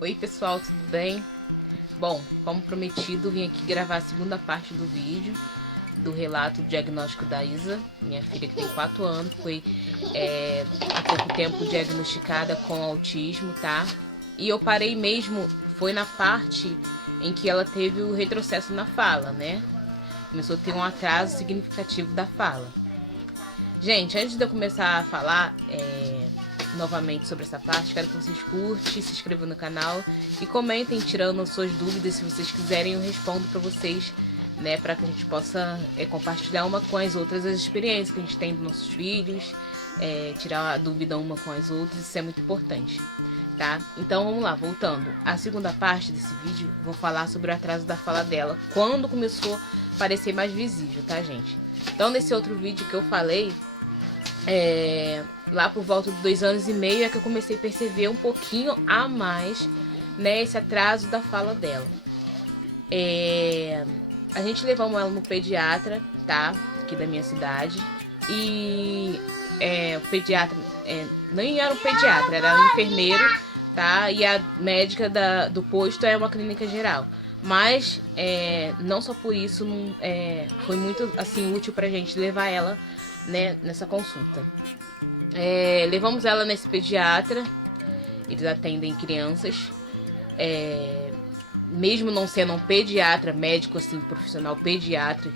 Oi pessoal, tudo bem? Bom, como prometido, vim aqui gravar a segunda parte do vídeo do relato do diagnóstico da Isa, minha filha que tem 4 anos, foi há pouco tempo diagnosticada com autismo, tá? E eu parei mesmo, foi na parte em que ela teve o retrocesso na fala, né? Começou a ter um atraso significativo da fala. Gente, antes de eu começar a falar novamente sobre essa parte, quero que vocês curtem, se inscrevam no canal e comentem tirando suas dúvidas. Se vocês quiserem, eu respondo para vocês, né, para que a gente possa compartilhar uma com as outras as experiências que a gente tem dos nossos filhos, tirar a dúvida uma com as outras, isso é muito importante, tá? Então vamos lá, voltando. A segunda parte desse vídeo, vou falar sobre o atraso da fala dela, quando começou a parecer mais visível, tá, gente? Então nesse outro vídeo que eu falei, lá por volta de 2 anos e meio é que eu comecei a perceber um pouquinho a mais, né, esse atraso da fala dela. A gente levou ela no pediatra, tá, aqui da minha cidade, e o pediatra nem era um pediatra, era um enfermeiro, tá, e a médica do posto é uma clínica geral. Mas não só por isso foi muito assim útil pra gente levar ela, né, nessa consulta. Levamos ela nesse pediatra, eles atendem crianças, mesmo não sendo um pediatra, médico assim, profissional pediatra,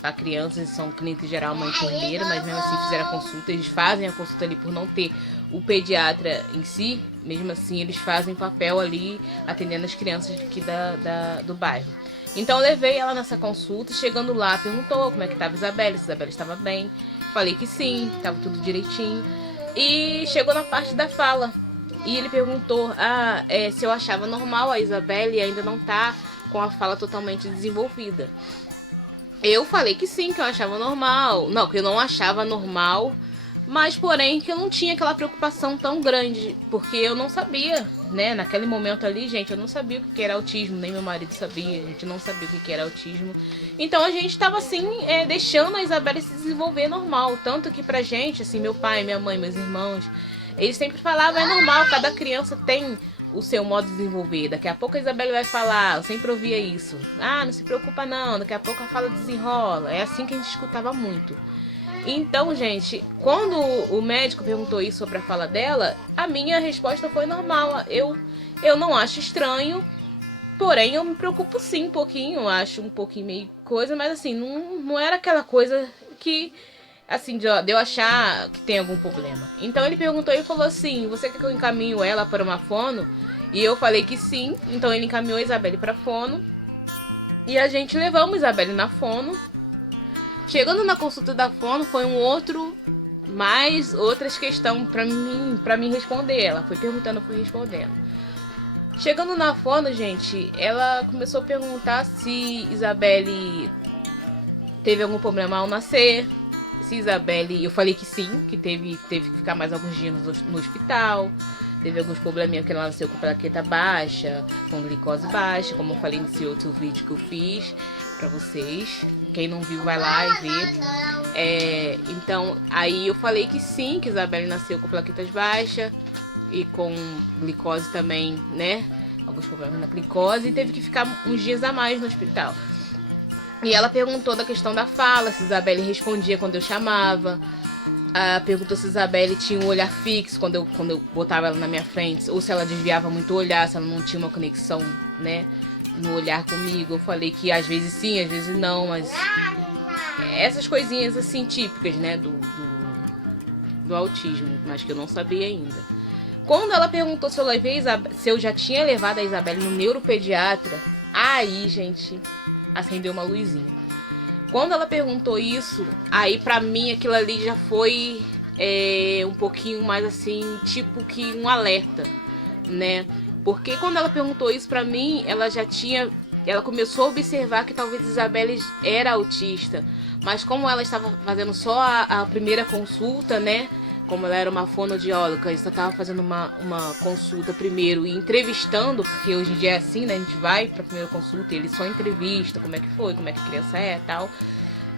para crianças, são clínica geral, uma enfermeira, mas mesmo assim fizeram a consulta, eles fazem a consulta ali por não ter o pediatra em si, mesmo assim eles fazem papel ali atendendo as crianças aqui do bairro. Então eu levei ela nessa consulta, chegando lá, perguntou como é que estava a Isabelle, se a Isabelle estava bem. Falei que sim, estava tudo direitinho. E chegou na parte da fala. E ele perguntou se eu achava normal a Isabelle ainda não tá com a fala totalmente desenvolvida. Eu falei que sim, que eu achava normal. Não, que eu não achava normal, mas porém que eu não tinha aquela preocupação tão grande, porque eu não sabia, né? Naquele momento ali, gente, eu não sabia o que era autismo, nem meu marido sabia, a gente não sabia o que era autismo. Então a gente tava assim, deixando a Isabelle se desenvolver normal. Tanto que pra gente, assim, meu pai, minha mãe, meus irmãos, eles sempre falavam, é normal, cada criança tem o seu modo de desenvolver. Daqui a pouco a Isabelle vai falar, eu sempre ouvia isso. Ah, não se preocupa não, daqui a pouco a fala desenrola. É assim que a gente escutava muito. Então, gente, quando o médico perguntou isso sobre a fala dela, a minha resposta foi normal. Eu não acho estranho, porém eu me preocupo sim um pouquinho, acho um pouquinho meio coisa, mas assim, não era aquela coisa que, assim, de eu achar que tem algum problema. Então ele perguntou e falou assim, você quer que eu encaminho ela para uma fono? E eu falei que sim, então ele encaminhou a Isabelle para fono. E a gente levamos a Isabelle na fono. Chegando na consulta da fono, foi mais outras questões para mim responder. Ela foi perguntando, eu fui respondendo. Chegando na fono, gente, ela começou a perguntar se Isabelle teve algum problema ao nascer. Se Isabelle, eu falei que sim, que teve que ficar mais alguns dias no hospital. Teve alguns probleminhas que ela nasceu com plaqueta baixa, com glicose baixa, como eu falei nesse outro vídeo que eu fiz pra vocês. Quem não viu, vai lá e vê. Então, aí eu falei que sim, que Isabelle nasceu com plaquetas baixas e com glicose também, né? Alguns problemas na glicose e teve que ficar uns dias a mais no hospital. E ela perguntou da questão da fala, se Isabelle respondia quando eu chamava. Perguntou se Isabelle tinha um olhar fixo quando eu botava ela na minha frente, ou se ela desviava muito o olhar, se ela não tinha uma conexão, né, no olhar comigo. Eu falei que às vezes sim, às vezes não, mas essas coisinhas assim típicas, né, do autismo, mas que eu não sabia ainda. Quando ela perguntou se eu já tinha levado a Isabelle no neuropediatra, aí, gente, acendeu uma luzinha. Quando ela perguntou isso, aí pra mim aquilo ali já foi um pouquinho mais assim, tipo que um alerta, né? Porque quando ela perguntou isso pra mim, ela começou a observar que talvez Isabelle era autista, mas como ela estava fazendo só a primeira consulta, né? Como ela era uma fonoaudióloga, eu só estava fazendo uma consulta primeiro e entrevistando, porque hoje em dia é assim, né? A gente vai pra primeira consulta e ele só entrevista como é que foi, como é que a criança é e tal.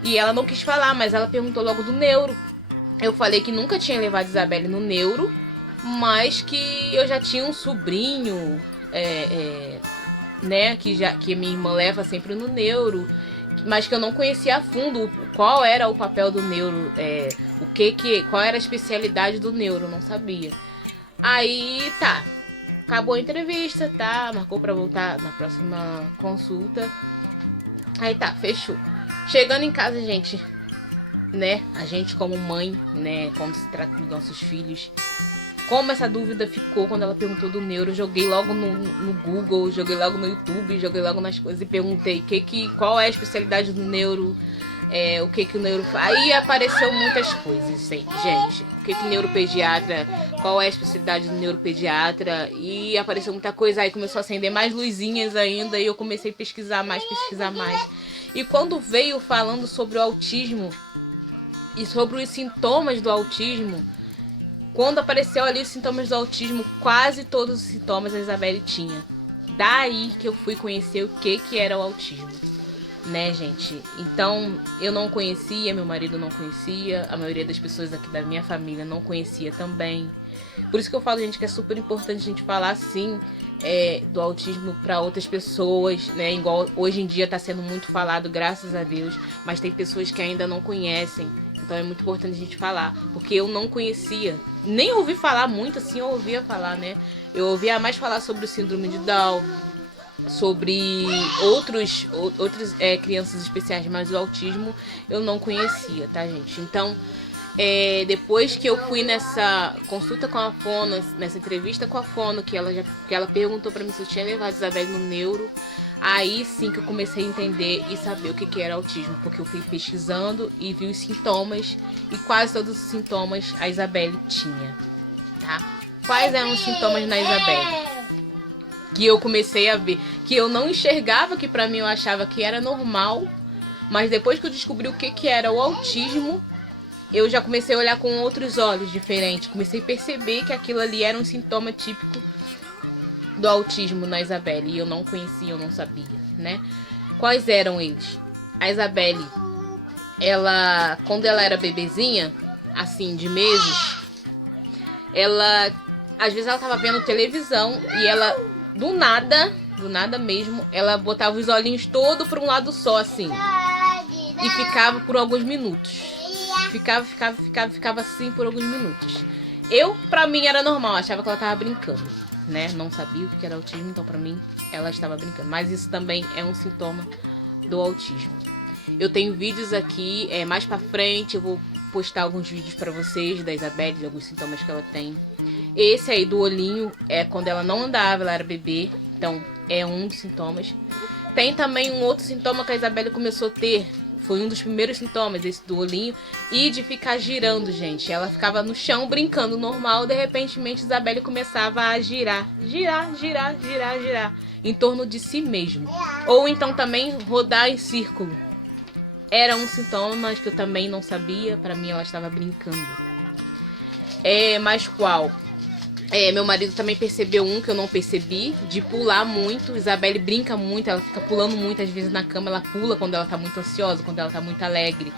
E ela não quis falar, mas ela perguntou logo do neuro. Eu falei que nunca tinha levado Isabelle no neuro, mas que eu já tinha um sobrinho, né, que minha irmã leva sempre no neuro, mas que eu não conhecia a fundo qual era o papel do neuro, qual era a especialidade do neuro, não sabia. Aí tá, acabou a entrevista, tá, marcou pra voltar na próxima consulta. Aí tá, fechou. Chegando em casa, gente, né, a gente como mãe, né, como se trata dos nossos filhos, como essa dúvida ficou quando ela perguntou do neuro, joguei logo no Google, joguei logo no YouTube, joguei logo nas coisas e perguntei qual é a especialidade do neuro, o que o neuro faz. Aí apareceu muitas coisas, gente. O que o neuropediatra, qual é a especialidade do neuropediatra, e apareceu muita coisa. Aí começou a acender mais luzinhas ainda e eu comecei a pesquisar mais. E quando veio falando sobre o autismo e sobre os sintomas do autismo, quando apareceu ali os sintomas do autismo, quase todos os sintomas a Isabelle tinha. Daí que eu fui conhecer o que era o autismo, né, gente? Então, eu não conhecia, meu marido não conhecia, a maioria das pessoas aqui da minha família não conhecia também. Por isso que eu falo, gente, que é super importante a gente falar, sim, do autismo para outras pessoas, né? Igual hoje em dia está sendo muito falado, graças a Deus, mas tem pessoas que ainda não conhecem. Então é muito importante a gente falar, porque eu não conhecia, nem ouvi falar muito, assim, eu ouvia falar, né? Eu ouvia mais falar sobre o síndrome de Down, sobre outras crianças especiais, mas o autismo eu não conhecia, tá, gente? Então, depois que eu fui nessa consulta com a fono, nessa entrevista com a fono, que ela perguntou pra mim se eu tinha levado a Isabelle no neuro, aí sim que eu comecei a entender e saber o que era autismo, porque eu fui pesquisando e vi os sintomas, e quase todos os sintomas a Isabelle tinha, tá? Quais eram os sintomas na Isabelle? Que eu comecei a ver, que eu não enxergava, que pra mim eu achava que era normal, mas depois que eu descobri o que era o autismo, eu já comecei a olhar com outros olhos diferentes, comecei a perceber que aquilo ali era um sintoma típico do autismo na Isabelle, e eu não conhecia, eu não sabia, né? Quais eram eles? A Isabelle, quando ela era bebezinha, assim, de meses, às vezes ela tava vendo televisão e ela, do nada mesmo, ela botava os olhinhos todos para um lado só, assim, e ficava por alguns minutos. Ficava assim por alguns minutos. Pra mim era normal, achava que ela tava brincando, né? Não sabia o que era autismo, então pra mim ela estava brincando. Mas isso também é um sintoma do autismo. Eu tenho vídeos aqui, mais pra frente eu vou postar alguns vídeos pra vocês da Isabelle, de alguns sintomas que ela tem. Esse aí do olhinho é quando ela não andava, ela era bebê, então é um dos sintomas. Tem também um outro sintoma que a Isabelle começou a ter, foi um dos primeiros sintomas, esse do olhinho, e de ficar girando, gente. Ela ficava no chão brincando normal, de repente Isabelle começava a girar, em torno de si mesmo. Ou então também rodar em círculo. Era um sintoma, mas que eu também não sabia, pra mim ela estava brincando. Mas qual? Meu marido também percebeu um que eu não percebi, de pular muito. Isabelle brinca muito, ela fica pulando muito, às vezes na cama ela pula quando ela tá muito ansiosa, quando ela tá muito alegre,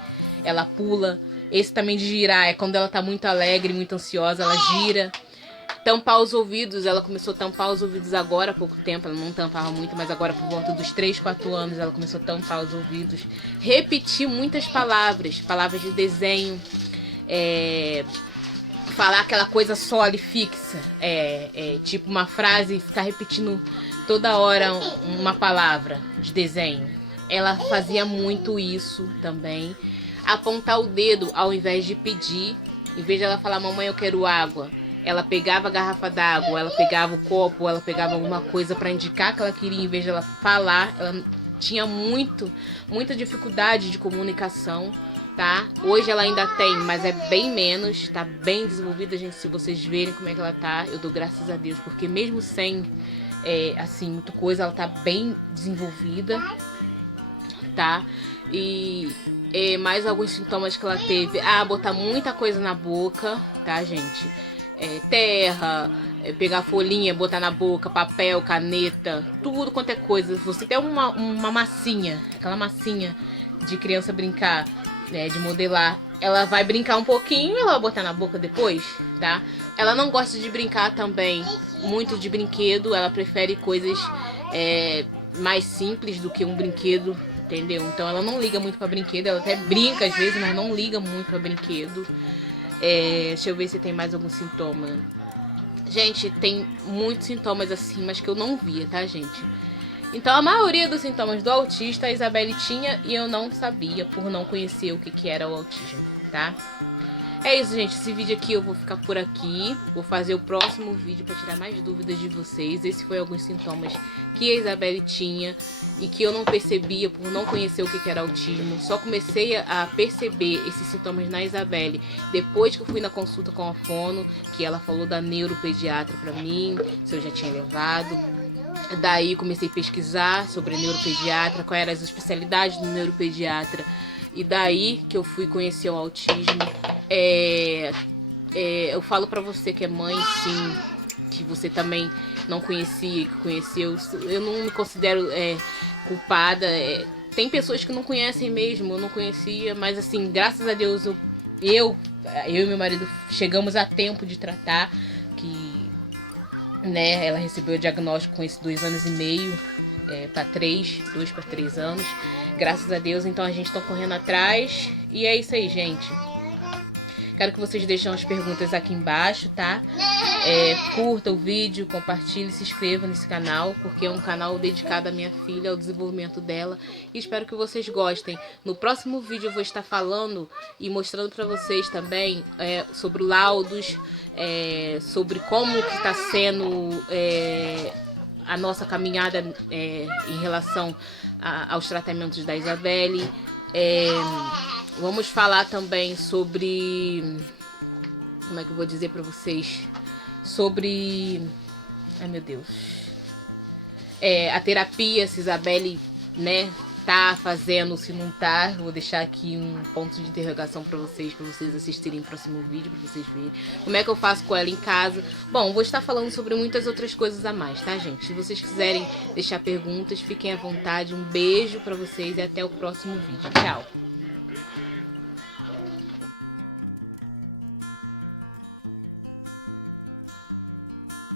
ela pula. Esse também de girar é quando ela tá muito alegre, muito ansiosa, ela gira. Tampar os ouvidos, ela começou a tampar os ouvidos agora há pouco tempo, ela não tampava muito, mas agora por volta dos 3, 4 anos ela começou a tampar os ouvidos. Repetir muitas palavras de desenho, falar aquela coisa sólida e fixa, tipo uma frase, ficar repetindo toda hora uma palavra de desenho. Ela fazia muito isso também. Apontar o dedo ao invés de pedir, em vez de ela falar, mamãe, eu quero água, ela pegava a garrafa d'água, ela pegava o copo, ela pegava alguma coisa para indicar que ela queria, em vez de ela falar. Ela tinha muita dificuldade de comunicação, tá? Hoje ela ainda tem, mas é bem menos, tá bem desenvolvida, gente. Se vocês verem como é que ela tá, eu dou graças a Deus, porque mesmo sem, assim, muita coisa, ela tá bem desenvolvida, tá? E mais alguns sintomas que ela teve, botar muita coisa na boca, tá, gente? Terra, pegar folhinha, botar na boca, papel, caneta, tudo quanto é coisa. Você tem uma massinha, aquela massinha de criança brincar, de modelar, ela vai brincar um pouquinho e ela vai botar na boca depois, tá? Ela não gosta de brincar também muito de brinquedo, ela prefere coisas mais simples do que um brinquedo, entendeu? Então ela não liga muito pra brinquedo, ela até brinca às vezes, mas não liga muito pra brinquedo. Deixa eu ver se tem mais algum sintoma. Gente, tem muitos sintomas assim, mas que eu não via, tá, gente? Então a maioria dos sintomas do autista a Isabelle tinha e eu não sabia por não conhecer o que era o autismo, tá? É isso, gente. Esse vídeo aqui eu vou ficar por aqui. Vou fazer o próximo vídeo para tirar mais dúvidas de vocês. Esse foi alguns sintomas que a Isabelle tinha e que eu não percebia por não conhecer o que era autismo. Só comecei a perceber esses sintomas na Isabelle depois que eu fui na consulta com a fono, que ela falou da neuropediatra para mim, se eu já tinha levado. Daí comecei a pesquisar sobre a neuropediatra, quais eram as especialidades do neuropediatra. E daí que eu fui conhecer o autismo. Eu falo pra você que é mãe, sim, que você também não conhecia, que conheceu. Eu não me considero culpada. Tem pessoas que não conhecem mesmo, eu não conhecia, mas assim, graças a Deus eu e meu marido chegamos a tempo de tratar, que né, ela recebeu o diagnóstico com esses 2 anos e meio para 2 para 3 anos, graças a Deus. Então a gente tá correndo atrás e é isso aí, gente. Quero que vocês deixem as perguntas aqui embaixo, tá? Curta o vídeo, compartilhe, se inscreva nesse canal, porque é um canal dedicado à minha filha, ao desenvolvimento dela. E espero que vocês gostem. No próximo vídeo eu vou estar falando e mostrando pra vocês também sobre laudos, sobre como que tá sendo a nossa caminhada em relação aos tratamentos da Isabelle. Vamos falar também sobre... Como é que eu vou dizer pra vocês? Sobre... Ai, meu Deus. A terapia, se Isabelle, né, tá fazendo, se não tá. Vou deixar aqui um ponto de interrogação pra vocês assistirem o próximo vídeo, pra vocês verem como é que eu faço com ela em casa. Bom, vou estar falando sobre muitas outras coisas a mais, tá, gente? Se vocês quiserem deixar perguntas, fiquem à vontade. Um beijo pra vocês e até o próximo vídeo. Tchau!